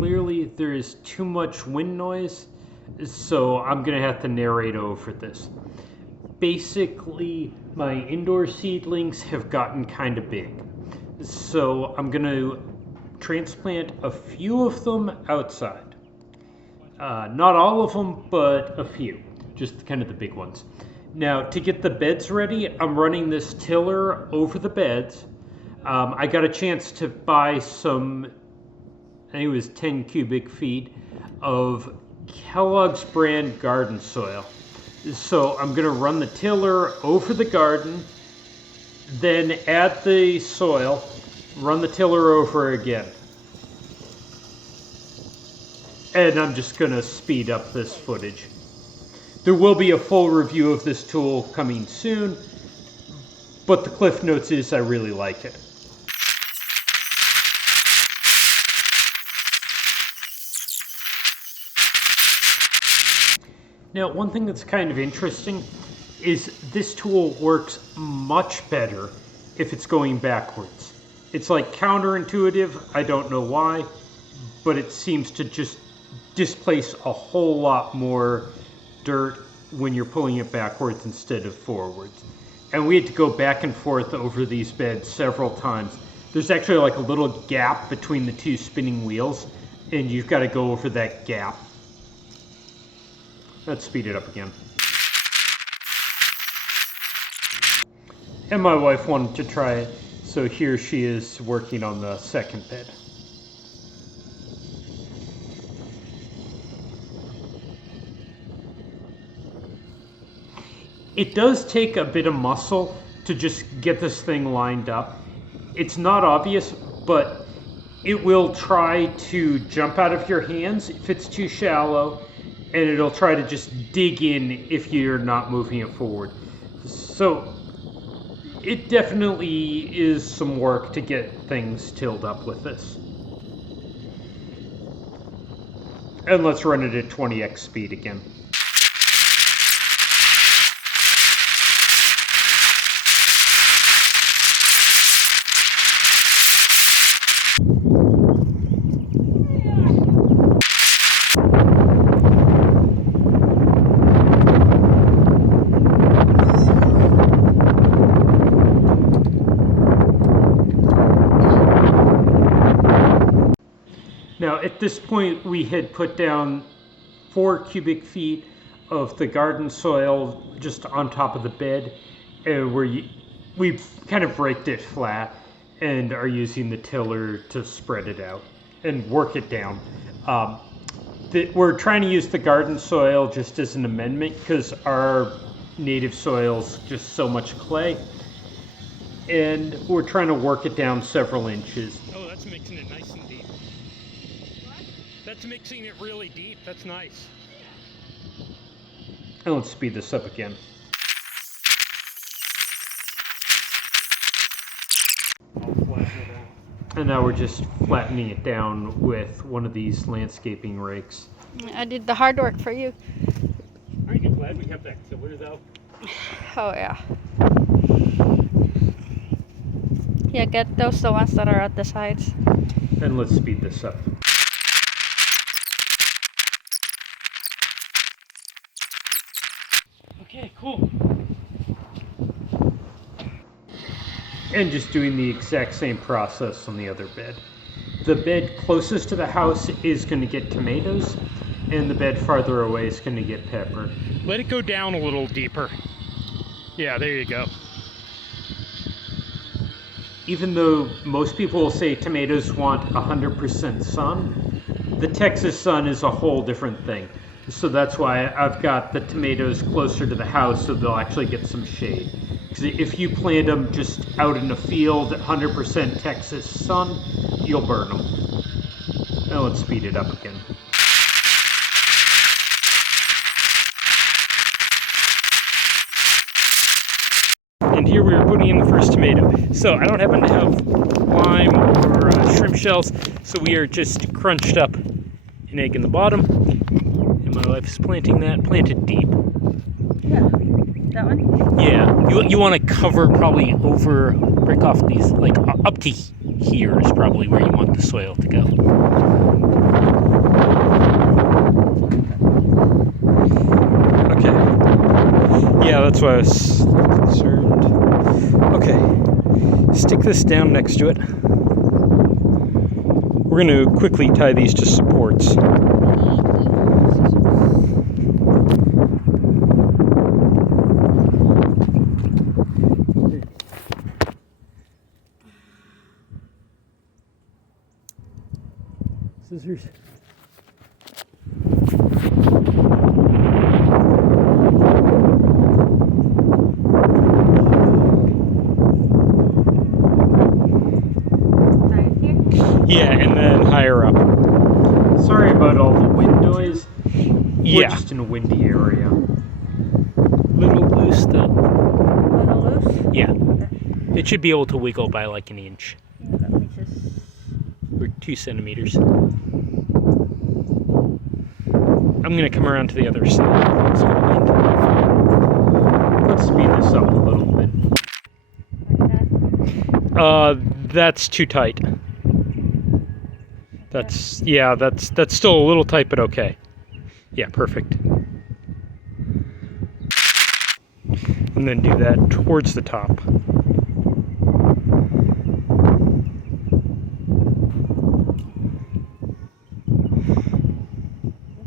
clearly. There is too much wind noise, so I'm gonna have to narrate over this. Basically, my indoor seedlings have gotten kind of big, so I'm gonna transplant a few of them outside. Not all of them, but a few, just kind of the big ones. Now, to get the beds ready, I'm running this tiller over the beds. I got a chance to buy some, I think it was 10 cubic feet of Kellogg's brand garden soil. So I'm gonna run the tiller over the garden, then add the soil, run the tiller over again. And I'm just gonna speed up this footage. There will be a full review of this tool coming soon, but the Cliff Notes is I really like it. Now, one thing that's kind of interesting is this tool works much better if it's going backwards. It's like counterintuitive, I don't know why, but it seems to just displace a whole lot more dirt when you're pulling it backwards instead of forwards. And we had to go back and forth over these beds several times. There's actually like a little gap between the two spinning wheels, and you've got to go over that gap. Let's speed it up again. And my wife wanted to try it, so here she is working on the second bed. It does take a bit of muscle to just get this thing lined up. It's not obvious, but it will try to jump out of your hands if it's too shallow, and it'll try to just dig in if you're not moving it forward. So it definitely is some work to get things tilled up with this. And let's run it at 20x speed again. Now, at this point, we had put down 4 cubic feet of the garden soil just on top of the bed, where we've kind of raked it flat and are using the tiller to spread it out and work it down. We're trying to use the garden soil just as an amendment because our native soil's just so much clay, and we're trying to work it down several inches. Oh, that's mixing it nice and deep. What? That's mixing it really deep. That's nice. And let's speed this up again. I'll flatten it out. And now we're just flattening it down with one of these landscaping rakes. I did the hard work for you. Aren't you glad we have that tiller though? Oh yeah. Yeah, get those the ones that are at the sides. And let's speed this up. Okay, cool. And just doing the exact same process on the other bed. The bed closest to the house is going to get tomatoes, and the bed farther away is going to get pepper. Let it go down a little deeper. Yeah, there you go. Even though most people will say tomatoes want 100% sun, the Texas sun is a whole different thing. So that's why I've got the tomatoes closer to the house so they'll actually get some shade. Because if you plant them just out in a field, 100% Texas sun, you'll burn them. Now let's speed it up again. And here we are putting in the first tomato. So I don't happen to have lime or shrimp shells, so we are just crunched up an egg in the bottom. And my wife is planting that, planted deep. Yeah, that one? Yeah, you want to cover probably over, break off these, like up to here is probably where you want the soil to go. that's why I was concerned. Okay, stick this down next to it. We're going to quickly tie these to supports. Scissors. Yeah, and then higher up. Sorry about all the wind noise. We're Yeah. just in a windy area. Little loose though. Little loose? Yeah. Okay. It should be able to wiggle by like an inch Yeah, let me just... or 2 centimeters. I'm gonna come around to the other side. So Let's speed this up a little bit. Like that. that's too tight. Yeah, that's still a little tight, but okay. Yeah, perfect. And then do that towards the top. This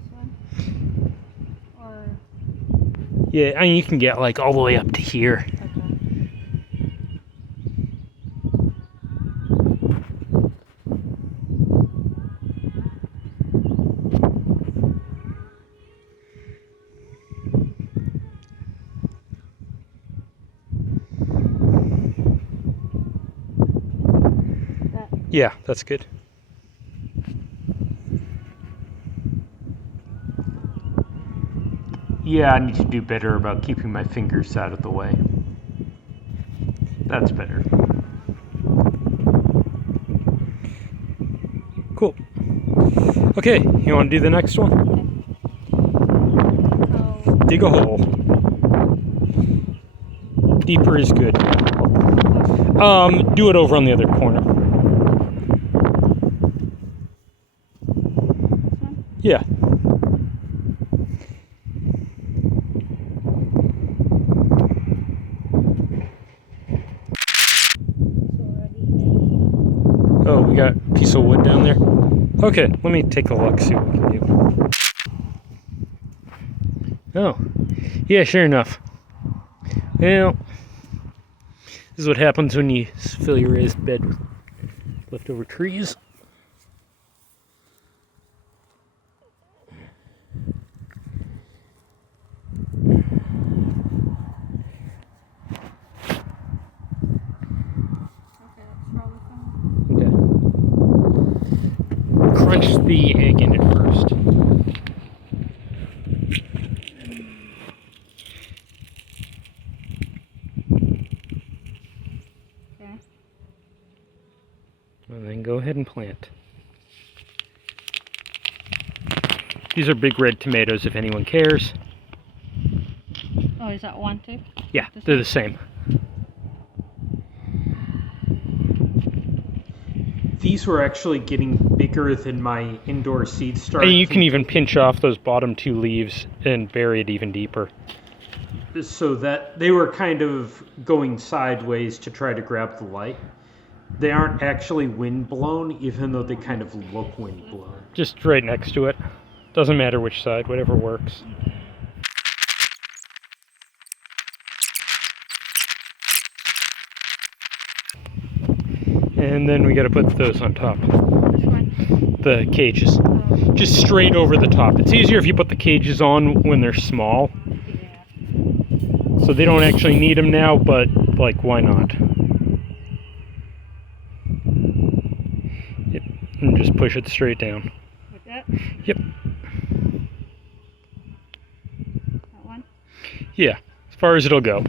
one? Or... Yeah, I mean, you can get like all the way up to here. Okay. Yeah, that's good. Yeah, I need to do better about keeping my fingers out of the way. That's better. Cool. Okay, you want to do the next one? So... Dig a hole. Deeper is good. Do it over on the other corner. This one? Yeah. Oh, we got a piece of wood down there. Okay, let me take a look, see what we can do. Oh, yeah, sure enough. Well, this is what happens when you fill your raised bed with leftover trees. Okay, that's probably fine. Okay. Crunch the egg in it first. Okay. And then go ahead and plant. These are big red tomatoes if anyone cares. Oh, is that one too? Yeah, they're the same. These were actually getting bigger than my indoor seed starter. And you can even pinch off those bottom 2 leaves and bury it even deeper. So that they were kind of going sideways to try to grab the light. They aren't actually wind blown, even though they kind of look wind blown. Just right next to it. Doesn't matter which side, whatever works. And then we got to put those on top. Which one? The cages. Oh, Just straight over the top. It's easier if you put the cages on when they're small. yeah. So they don't actually need them now, but like, why not? Yep. And just push it straight down. Like that? Yep. That one? Yeah. As far as it'll go.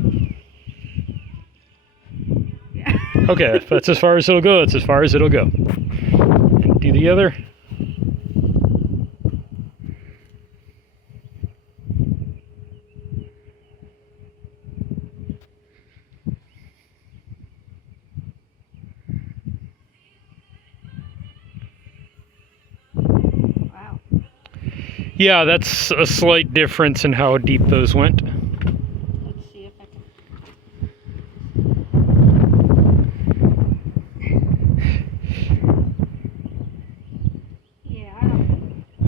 Yeah. Okay, if that's as far as it'll go, that's as far as it'll go. And do the other. Wow. Yeah, that's a slight difference in how deep those went. Let's see if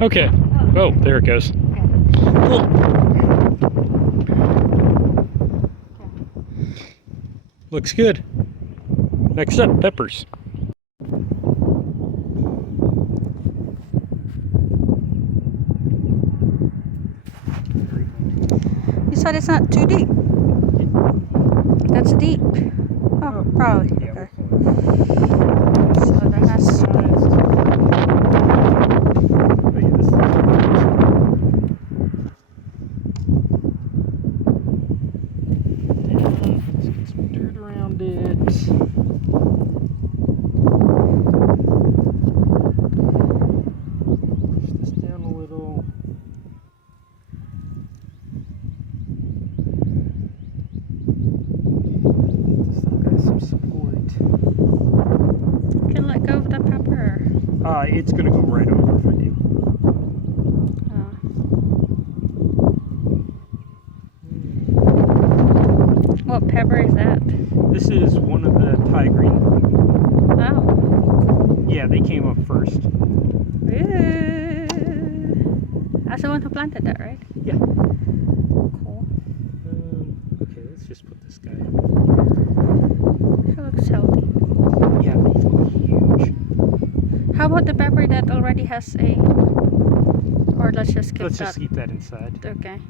Okay. Oh, there it goes. Cool. Looks good. Next up, peppers. You said it's not too deep. That's deep. Oh, probably. Yeah, Okay. So that has. Let's get some dirt around it. Push this down a little. Still got some support. You can let go of the pepper. It's gonna go right over if I do. What pepper is that? This is one of the Thai green. Oh. Yeah, they came up first. That's the one who planted that, right? Yeah. Cool. Okay, let's just put this guy in. She looks healthy. Yeah, they're huge. How about the pepper that already has a... Or let's just keep Let's that. just keep that inside. Okay.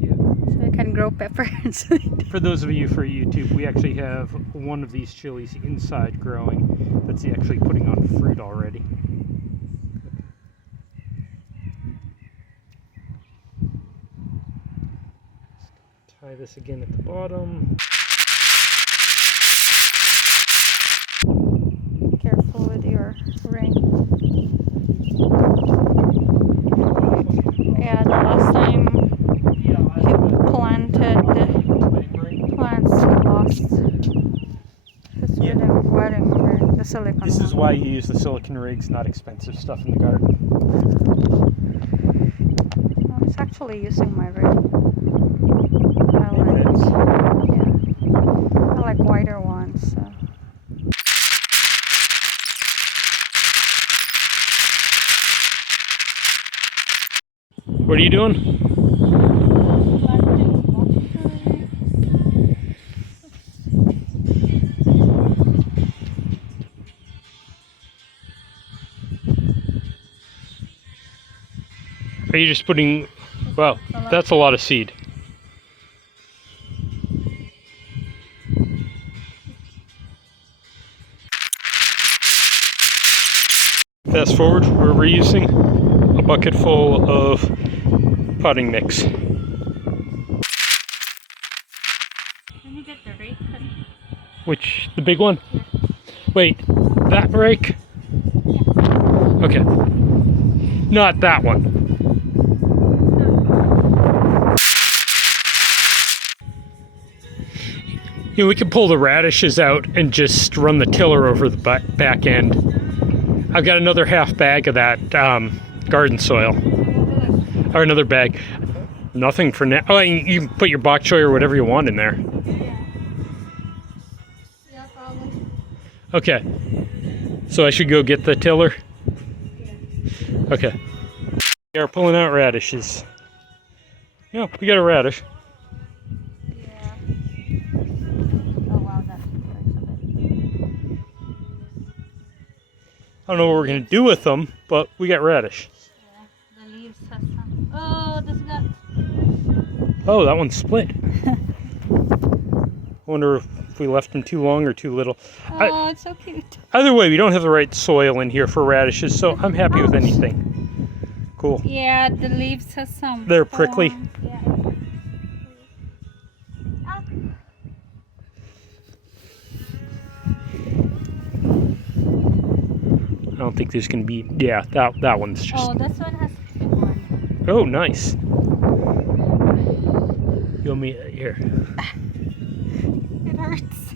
Yeah. So we can grow pepper inside. For those of you for YouTube, we actually have one of these chilies inside growing that's actually putting on fruit already. Tie this again at the bottom. Careful with your ring. Yeah, the last time he planted plants, he lost his wedding ring, the silicone This is one. why you use the silicon rigs, not expensive stuff in the garden. I was actually using my ring. I like, Fits. yeah, I like wider ones. So. What are you doing? Are you just putting... Wow, that's a lot of seed. Fast forward, we're reusing a bucket full of potting mix. Can you get the rake? Which, the big one? Wait, that rake? Okay. Not that one. You know, we can pull the radishes out and just run the tiller over the back end. I've got another half bag of that garden soil. Or another bag. Nothing for now. Oh, you can put your bokchoy or whatever you want in there. Yeah, probably. Okay. So I should go get the tiller? Okay. We are pulling out radishes. Yeah, we got a radish. Yeah. Oh wow, that breaks a bit. I don't know what we're going to do with them, but we got radish. Yeah, the leaves has some. Oh, this got. Oh, that one's split. I wonder if we left them too long or too little. Oh, it's so cute. Either way, we don't have the right soil in here for radishes, so I'm happy with anything. Cool. Yeah, the leaves has some. They're prickly. Yeah. I don't think there's going to be... Yeah, that one's just... Oh, this one has a big one. Oh, nice. You want me... Here. It hurts.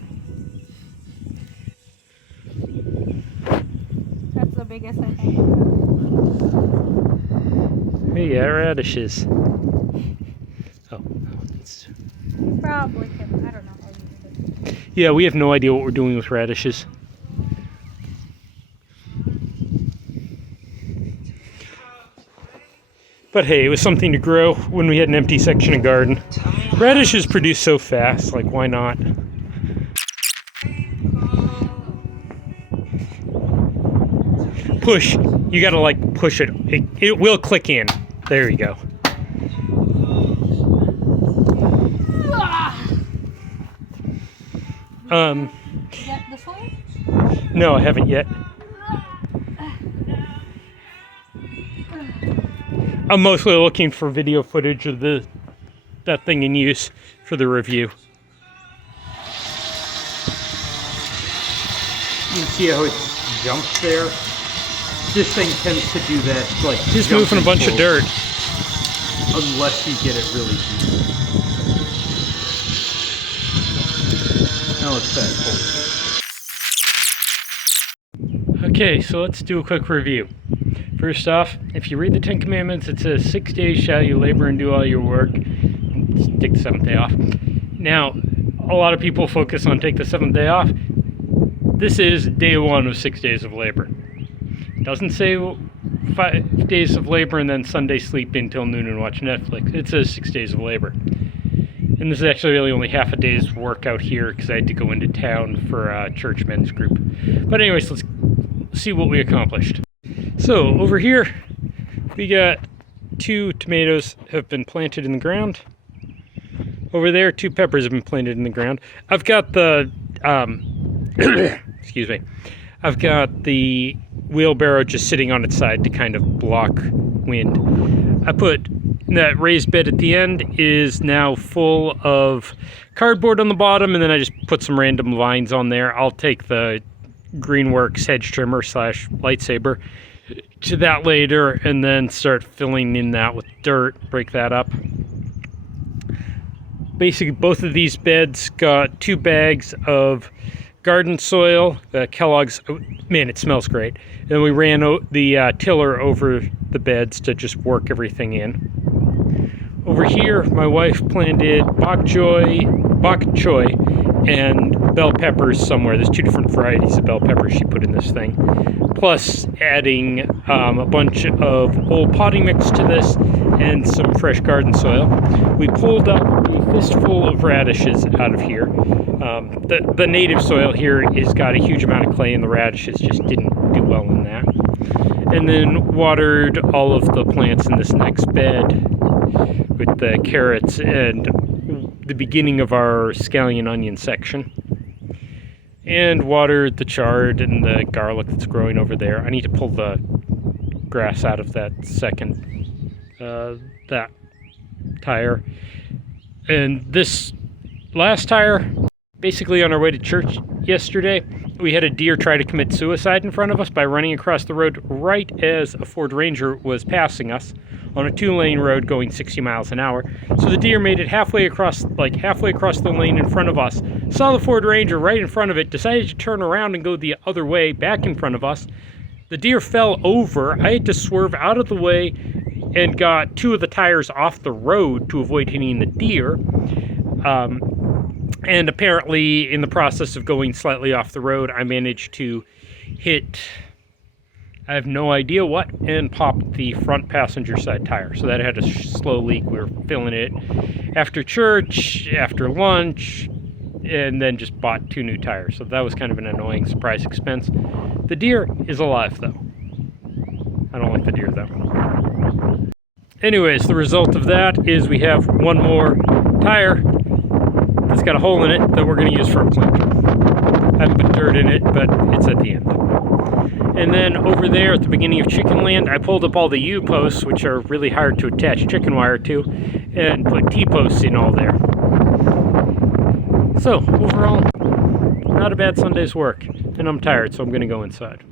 That's the biggest, I think. Hey, yeah, radishes. Oh, that one needs to... Probably can. I don't know how you do it. Yeah, we have no idea what we're doing with radishes. But hey, it was something to grow when we had an empty section of garden. Radishes produce so fast, like why not? Push. You gotta like push it. It will click in. There you go. You got this one? No, I haven't yet. I'm mostly looking for video footage of that thing in use for the review. You can see how it jumps there. This thing tends to do that, like Just moving a bunch of dirt. Unless you get it really deep. Now it's that cold. Okay, so let's do a quick review. First off, if you read the 10 Commandments, it says 6 days shall you labor and do all your work. Take the 7th day off. Now, a lot of people focus on take the 7th day off. This is day 1 of 6 days of labor. It doesn't say 5 days of labor and then Sunday sleep in till noon and watch Netflix. It says 6 days of labor. And this is actually really only half a day's work out here because I had to go into town for a church men's group. But anyways, let's see what we accomplished. So over here, we got 2 tomatoes have been planted in the ground. Over there, 2 peppers have been planted in the ground. I've got the, excuse me, I've got the wheelbarrow just sitting on its side to kind of block wind. I put that raised bed at the end is now full of cardboard on the bottom, and then I just put some random vines on there. I'll take the Greenworks hedge trimmer / lightsaber to that later and then start filling in that with dirt, break that up. Basically, both of these beds got 2 bags of garden soil, Kellogg's. Oh, man, it smells great. And we ran the tiller over the beds to just work everything in. Over here, my wife planted bokchoy and bell peppers somewhere. There's 2 different varieties of bell peppers she put in this thing. Plus adding a bunch of old potting mix to this and some fresh garden soil. We pulled up a fistful of radishes out of here. The native soil here has got a huge amount of clay, and the radishes just didn't do well in that. And then watered all of the plants in this next bed with the carrots and the beginning of our scallion onion section. And watered the chard and the garlic that's growing over there. I need to pull the grass out of that second, that tire. And this last tire, basically on our way to church yesterday, we had a deer try to commit suicide in front of us by running across the road right as a Ford Ranger was passing us on a 2-lane road going 60 miles an hour. So the deer made it halfway across the lane in front of us, saw the Ford Ranger right in front of it, decided to turn around and go the other way back in front of us. The deer fell over. I had to swerve out of the way and got 2 of the tires off the road to avoid hitting the deer. And apparently, in the process of going slightly off the road, I managed to hit, I have no idea what, and popped the front passenger side tire. So that had a slow leak. We were filling it after church, after lunch, and then just bought 2 new tires. So that was kind of an annoying surprise expense. The deer is alive, though. I don't like the deer, though. Anyways, the result of that is we have 1 more tire that's got a hole in it that we're going to use for a planter. I haven't put dirt in it, but it's at the end. And then over there at the beginning of chicken land, I pulled up all the U-posts, which are really hard to attach chicken wire to, and put T-posts in all there. So, overall, not a bad Sunday's work. And I'm tired, so I'm going to go inside.